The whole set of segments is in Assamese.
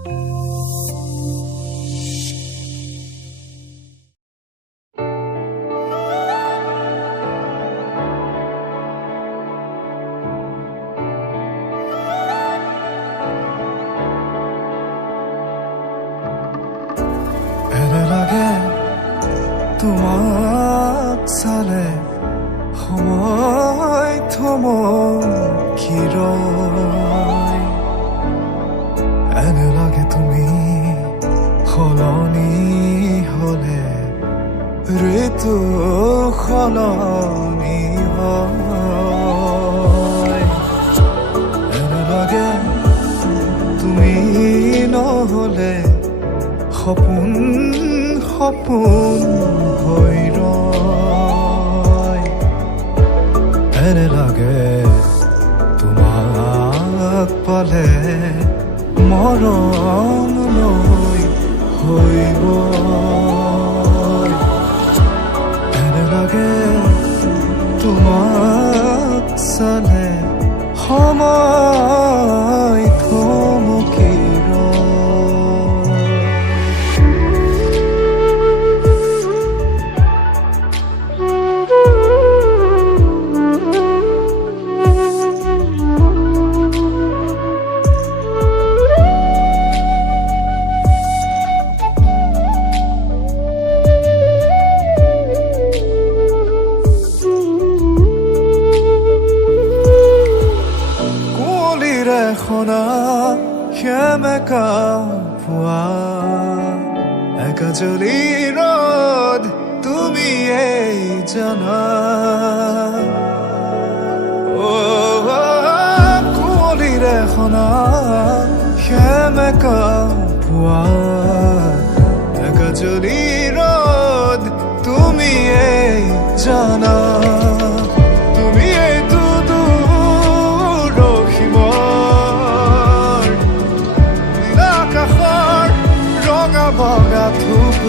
এনে লাগে তোমাক চালে সময় থমকি ৰয়। এনে লাগে তুমি সলনি হলে ঋতু সলনি হয়। এনে লাগে তুমি নহলে সপোন সপোন হৈ ৰয়। এনে লাগে তোমাক পালে মৰম লৈ হৈব। এনে লাগে তোমাক চালে সময় থমকি ৰয়। সেমেকা পোৱা একাজলি ৰ'দ তুমিয়েই জানা। কুঁৱলীৰে সনা সেমেকা পোৱা একাজলি ৰ'দ তুমিয়েই জানা। বগা ধূপ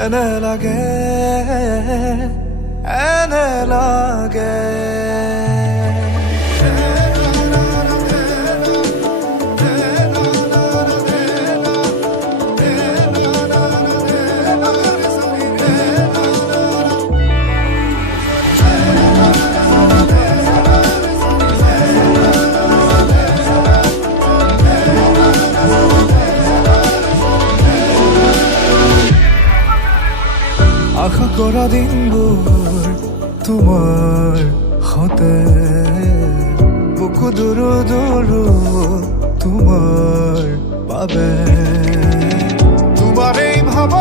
এনে লাগে এনে লাগে। আশা কৰা দিনবোৰ তোমাৰ সতে বুকু দূৰো দূৰো তোমাৰ বাবে। তোমাৰ এই ভাৱ